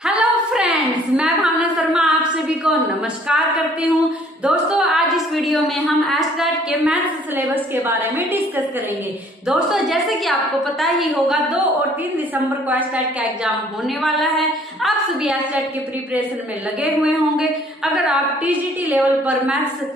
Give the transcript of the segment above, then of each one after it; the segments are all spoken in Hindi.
हेलो फ्रेंड्स, मैं भावना शर्मा आप सभी को नमस्कार करती हूँ। दोस्तों, आज इस वीडियो में हम एस्टेट के मैथ्स सिलेबस के बारे में डिस्कस करेंगे। दोस्तों, जैसे कि आपको पता ही होगा 2 और 3 दिसंबर को एस्टेट का एग्जाम होने वाला है। आप सभी एस्टेट के प्रिपरेशन में लगे हुए होंगे। अगर आप टीजीटी लेवल पर मैथ्स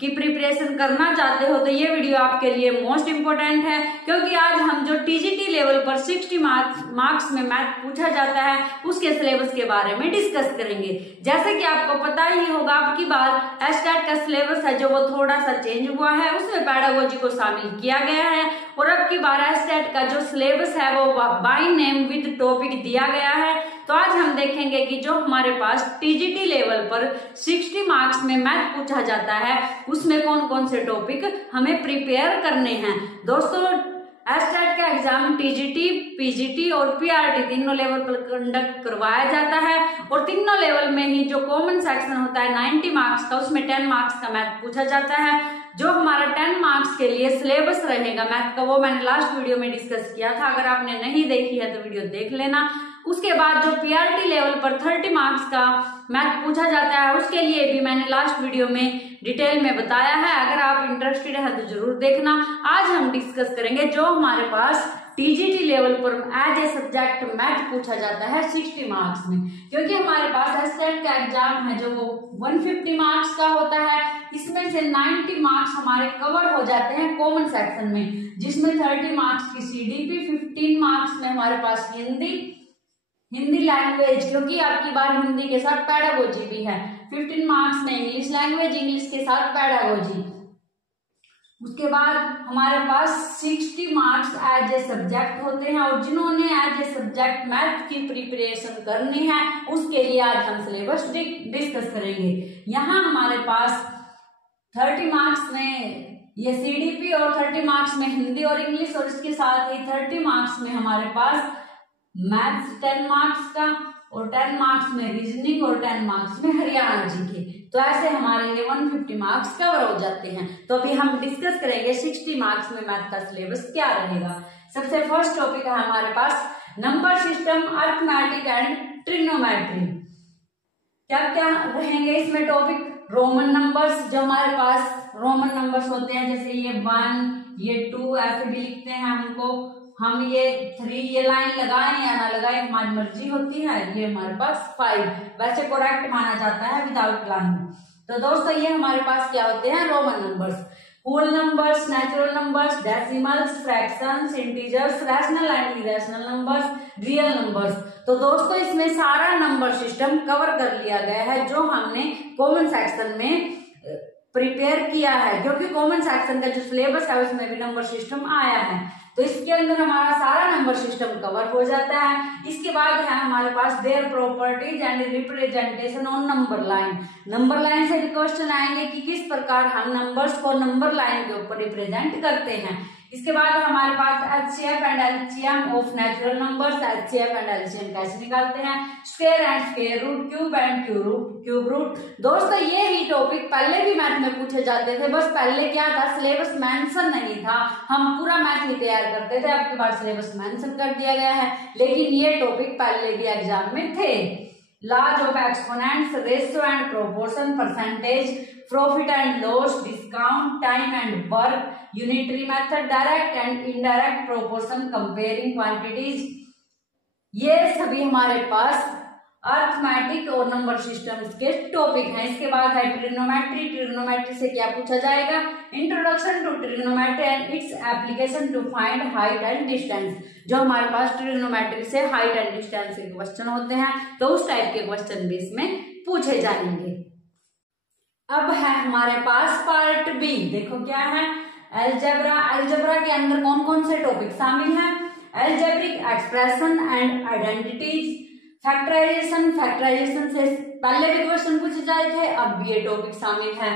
की प्रिपरेशन करना चाहते हो तो ये वीडियो आपके लिए मोस्ट इम्पोर्टेंट है, क्योंकि आज हम जो टीजीटी लेवल पर 60 मार्क्स में मैथ पूछा जाता है उसके सिलेबस के बारे में डिस्कस करेंगे। जैसे कि आपको पता ही होगा, आपकी बार एस्टेट का सिलेबस है जो वो थोड़ा सा चेंज हुआ है, उसमें पेडागोजी को शामिल किया गया है और अब की बार एस्टेट का जो सिलेबस है वो बाय नेम विद टॉपिक दिया गया है। तो आज हम देखेंगे कि जो हमारे पास टीजीटी लेवल पर 60 मार्क्स में मैथ पूछा जाता है उसमें कौन कौन से टॉपिक हमें प्रिपेयर करने हैं। दोस्तों, एस्टेट का एग्जाम टीजीटी, पीजीटी और पीआरटी तीनों लेवल पर कंडक्ट करवाया जाता है और तीनों लेवल में ही जो कॉमन सेक्शन होता है 90 मार्क्स का, उसमें 10 मार्क्स का मैथ पूछा जाता है। जो हमारा 10 मार्क्स के लिए सिलेबस रहेगा मैथ का, वो मैंने लास्ट वीडियो में डिस्कस किया था। अगर आपने नहीं देखी है तो वीडियो देख लेना। उसके बाद जो पीआरटी लेवल पर 30 मार्क्स का मैथ पूछा जाता है उसके लिए भी मैंने लास्ट वीडियो में डिटेल में बताया है। अगर आप इंटरेस्टेड है तो जरूर देखना। आज हम डिस्कस करेंगे जो हमारे पास टीजीटी लेवल पर एज ए सब्जेक्ट मैथ पूछा जाता है 60 मार्क्स में, क्योंकि हमारे पास एस्टेट का एग्जाम है जो वो 150 मार्क्स का होता है। इसमें से 90 मार्क्स हमारे कवर हो जाते हैं कॉमन सेक्शन में, जिसमें 30 मार्क्स की सीडीपी, 15 मार्क्स में हमारे पास हिंदी लैंग्वेज, क्योंकि आपकी बार हिंदी के साथ पैडागोजी भी है। 15 मार्क्स में इंग्लिश लैंग्वेज, इंग्लिश के साथ पैडागोजी। उसके बाद हमारे पास 60 मार्क्स एज ए सब्जेक्ट होते हैं और जिन्होंने एज ए सब्जेक्ट मैथ की प्रिपरेशन करनी है उसके लिए आज हम सिलेबस डिस्कस करेंगे। यहाँ हमारे पास 30 मार्क्स में ये सीडीपी और 30 मार्क्स में हिंदी और इंग्लिश, और इसके साथ ही 30 मार्क्स में हमारे पास मैथ्स 10 मार्क्स का और 10 मार्क्स में रीजनिंग और 10 मार्क्स में हरियाणा जी के। तो ऐसे हमारे लिए 150 मार्क्स कवर हो जाते हैं। तो अभी हम डिस्कस करेंगे 60 मार्क्स में मैथ का सिलेबस क्या रहेगा। सबसे फर्स्ट टॉपिक है हमारे पास number system, arithmetic and trigonometry. क्या क्या रहेंगे इसमें टॉपिक? रोमन नंबर्स, जो हमारे पास रोमन नंबर्स होते हैं, जैसे ये 1, ये 2 ऐसे भी लिखते हैं हम ये 3 ये लाइन लगाएं या ना लगाएं हमारी मर्जी होती है। ये हमारे पास 5 वैसे करेक्ट माना जाता है विदाउट लाइन। तो दोस्तों, ये हमारे पास क्या होते हैं? Roman numbers. Whole numbers, natural numbers, decimals, fractions, integers, rational and irrational numbers, real numbers. तो दोस्तों, इसमें सारा नंबर सिस्टम कवर कर लिया गया है जो हमने कॉमन सेक्शन में प्रिपेयर किया है, क्योंकि कॉमन सेक्शन का जो सिलेबस है उसमें भी नंबर सिस्टम आया है। तो इसके अंदर हमारा सारा नंबर सिस्टम कवर हो जाता है। इसके बाद है हमारे पास their properties and representation on number line. Number line से भी क्वेश्चन आएंगे कि किस प्रकार हम नंबर्स को नंबर लाइन के ऊपर रिप्रेजेंट करते हैं। इसके बाद हमारे पास HCF and LCM of natural numbers. HCF and LCM कैसे निकालते हैं? Square and square root, cube and cube root. दोस्तों, ये ही टॉपिक पहले भी मैथ में पूछे जाते थे, बस पहले क्या था, सिलेबस मेंशन नहीं था, हम पूरा मैथ ही तैयार करते थे। अब की बार सिलेबस मेंशन कर दिया गया है, लेकिन ये टॉपिक पहले भी एग्जाम में थे। Laws of exponents, ratio and proportion, percentage, profit and loss, discount, time and work, unitary method, direct and indirect proportion, comparing quantities, ये सभी हमारे पास अर्थमेटिक और नंबर सिस्टम के टॉपिक हैं। इसके बाद है ट्रिग्नोमेट्री। ट्रिग्नोमेट्री से क्या पूछा जाएगा? Introduction to trigonometry and its application to find height and distance. जो हमारे पास ट्रिग्नोमेट्री से हाइट एंड डिस्टेंस के क्वेश्चन होते हैं, तो उस टाइप के क्वेश्चन भी इसमें पूछे जाएंगे। अब है हमारे पास पार्ट बी। देखो क्या है? अलजेब्रा। अलजेब्रा के अंदर कौन कौन से टॉपिक शामिल हैं? Algebraic expression and identities, factorisation. Factorisation से पहले भी क्वेश्चन पूछे जाए थे, अब भी ये टॉपिक शामिल है।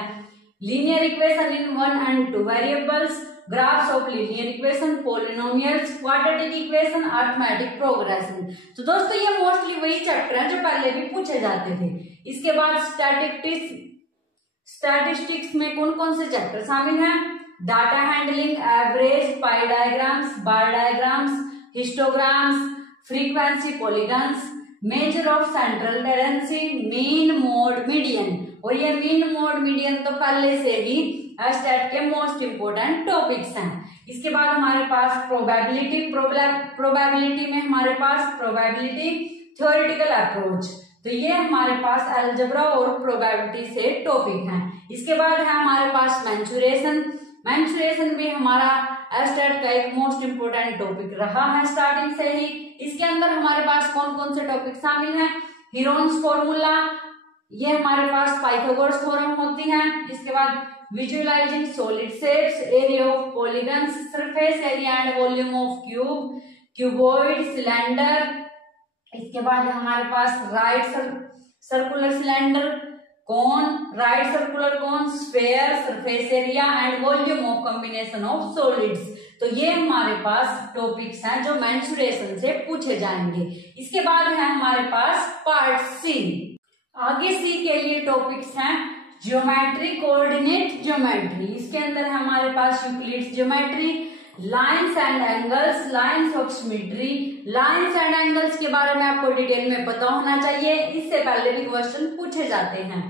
Linear equation in 1 and 2 variables, graphs of linear equation, polynomials, quadratic equation, arithmetic progression. तो दोस्तों, ये मोस्टली वही चैप्टर है जो पहले भी पूछे जाते थे। इसके बाद स्टैटिस्टिक्स में कौन कौन से चैप्टर शामिल हैं? Data handling, average, pi diagrams, bar diagrams, histograms, frequency, polygons, measure of central tendency, mean, mode, median. और ये मीन, मोड, मीडियन तो पहले से ही एस्टेट के मोस्ट इंपोर्टेंट टॉपिक्स हैं। इसके बाद हमारे पास प्रोबेबिलिटी, प्रोबेबिलिटी में हमारे पास प्रोबेबिलिटी थ्योरेटिकल अप्रोच, तो ये हमारे पास अलजेब्रा और प्रोबेबिलिटी से टॉपिक हैं। इसके बाद है हमारे पास मेंसुरेशन, मेंसुरेशन भी हमारा एस्टेट का एक मोस्ट इंपोर्टेंट टॉपिक रहा है स्टार्टिंग से ही। इसके अंदर हमारे पास कौन कौन से टॉपिक शामिल हैं, हीरोन्स फॉर्मूला, ये हमारे पास पाइथागोरस थ्योरम होती है। इसके बाद visualising solid shapes, area of polygons, surface area and volume of cube, cuboid, cylinder. इसके बाद हमारे पास राइट सर्कुलर सिलेंडर, कौन, राइट सर्कुलर कौन, sphere, surface area and volume of combination of solids. तो ये हमारे पास टॉपिक्स हैं जो मेंसुरेशन से पूछे जाएंगे। इसके बाद है हमारे पास पार्ट सी। आगे सी के लिए टॉपिक्स हैं ज्योमेट्री, कोऑर्डिनेट ज्योमेट्री। इसके अंदर है हमारे पास Euclid's geometry, lines and angles, lines of symmetry. Lines and angles के बारे में आपको डिटेल में पता होना चाहिए, इससे पहले भी क्वेश्चन पूछे जाते हैं।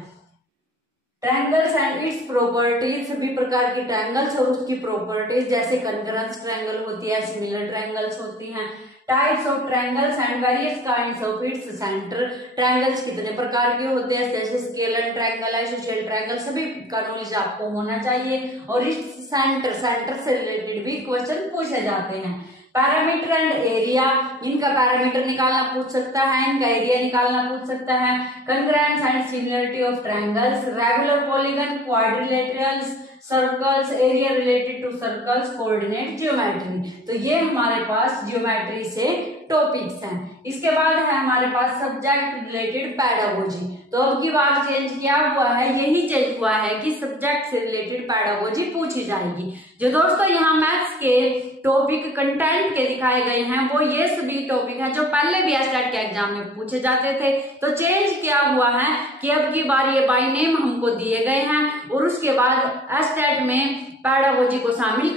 ट्रायंगल्स एंड इट्स प्रॉपर्टीज, सभी प्रकार की ट्रायंगल्स और उसकी प्रॉपर्टीज, जैसे कंकरेंस ट्रायंगल होती है, सिमिलर ट्रायंगल्स होती हैं। Types of triangles and various kinds of its centre, triangles कितने प्रकार के होते हैं, जैसे स्केलर ट्रायंगल, आइसोसेलेस ट्रायंगल, सभी का नॉलेज आपको होना चाहिए। और इट्स सेंटर, सेंटर से रिलेटेड भी क्वेश्चन पूछे जाते हैं। पैरामीटर एंड एरिया, इनका पैरामीटर निकालना पूछ सकता है, इनका एरिया निकालना पूछ सकता है। Concurrence and similarity of triangles, regular polygon, quadrilaterals, circles, area related to circles, coordinate geometry. तो ये हमारे पास ज्योमेट्री से टॉपिक्स हैं। इसके बाद है हमारे पास सब्जेक्ट रिलेटेड पैडागोजी। तो अब की बार चेंज क्या हुआ है, यही चेंज हुआ है कि सब्जेक्ट से रिलेटेड पैडागोजी पूछी जाएगी। जो दोस्तों यहाँ मैथ्स के टॉपिक कंटेंट के दिखाए गए हैं वो ये सभी टॉपिक हैं जो पहले भी एस्टेट के एग्जाम में पूछे जाते थे। तो चेंज क्या हुआ है कि अब की बार ये बाय नेम हमको दिए गए हैं और उसके बाद एस्टेट में पैडागोजी को शामिल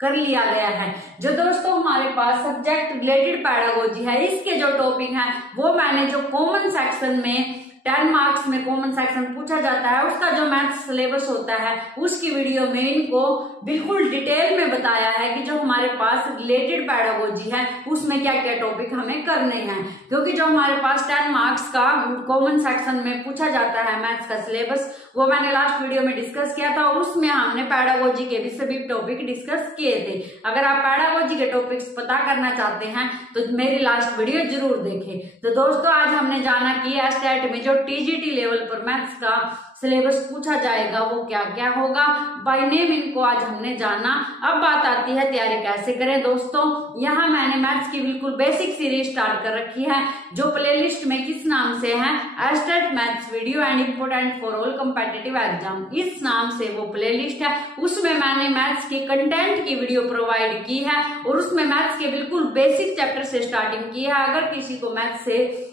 कर लिया गया है। जो दोस्तों हमारे पास सब्जेक्ट रिलेटेड पैडागोजी है, इसके जो टॉपिक हैं वो मैंने जो कॉमन सेक्शन में 10 मार्क्स में कॉमन सेक्शन पूछा जाता है उसका जो मैथ्स सिलेबस होता है उसकी वीडियो में इनको बिल्कुल डिटेल में बताया है कि जो हमारे पास रिलेटेड पैडागोजी है उसमें क्या क्या टॉपिक हमें करने हैं। क्योंकि जो हमारे पास 10 मार्क्स का कॉमन सेक्शन में पूछा जाता है मैथ्स का सिलेबस वो मैंने लास्ट वीडियो में डिस्कस किया था और उसमें हमने पैडागोजी के भी सभी टॉपिक डिस्कस किए थे। अगर आप पैडागोजी के टॉपिक्स पता करना चाहते हैं तो मेरी लास्ट वीडियो जरूर देखें। तो दोस्तों आज हमने जाना कि एस्टेट में जो टीजीटी लेवल पर मैथ्स का सिलेबस पूछा जाएगा वो क्या क्या होगा, बाय नेम इनको आज हमने जाना। अब बात आती है तैयारी कैसे करें। दोस्तों यहाँ मैंने मैथ्स की बिल्कुल बेसिक सीरीज स्टार्ट कर रखी है जो प्लेलिस्ट में किस नाम से है, estate maths video and important for all competitive exam, इस नाम से वो प्लेलिस्ट है। उसमें मैंने मैथ्स के कंटेंट की वीडियो प्रोवाइड की है और उसमें मैथ्स के बिल्कुल बेसिक चैप्टर से स्टार्टिंग की है। अगर किसी को मैथ्स से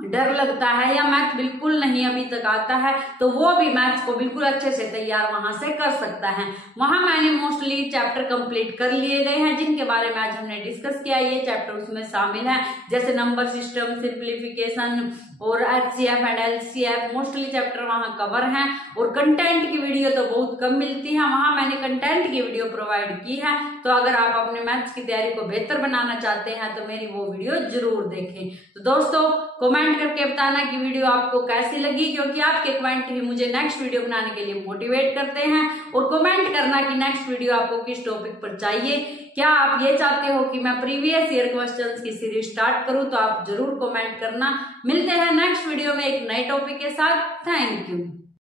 डर लगता है या मैथ बिल्कुल नहीं अभी तक आता है तो वो भी मैथ्स को बिल्कुल अच्छे से तैयार वहां से कर सकता है। वहां मैंने मोस्टली चैप्टर कंप्लीट कर लिए गए हैं जिनके बारे में आज हमने डिस्कस किया। ये चैप्टर उसमें शामिल है जैसे नंबर सिस्टम, सिंप्लीफिकेशन और HCF and LCF, mostly chapter वहां कवर हैं। और कंटेंट की वीडियो तो बहुत कम मिलती है, वहां मैंने कंटेंट की वीडियो प्रोवाइड की है। तो अगर आप अपने मैथ्स की तैयारी को बेहतर बनाना चाहते हैं तो मेरी वो वीडियो जरूर देखें। तो दोस्तों कमेंट करके बताना कि वीडियो आपको कैसी लगी, क्योंकि आपके कमेंट ही मुझे नेक्स्ट वीडियो बनाने के लिए मोटिवेट करते हैं। और कमेंट करना कि नेक्स्ट वीडियो आपको किस टॉपिक पर चाहिए। क्या आप ये चाहते हो कि मैं प्रीवियस ईयर क्वेश्चंस की सीरीज स्टार्ट करूं तो आप जरूर कमेंट करना। मिलते हैं नेक्स्ट वीडियो में एक नए टॉपिक के साथ। Thank you.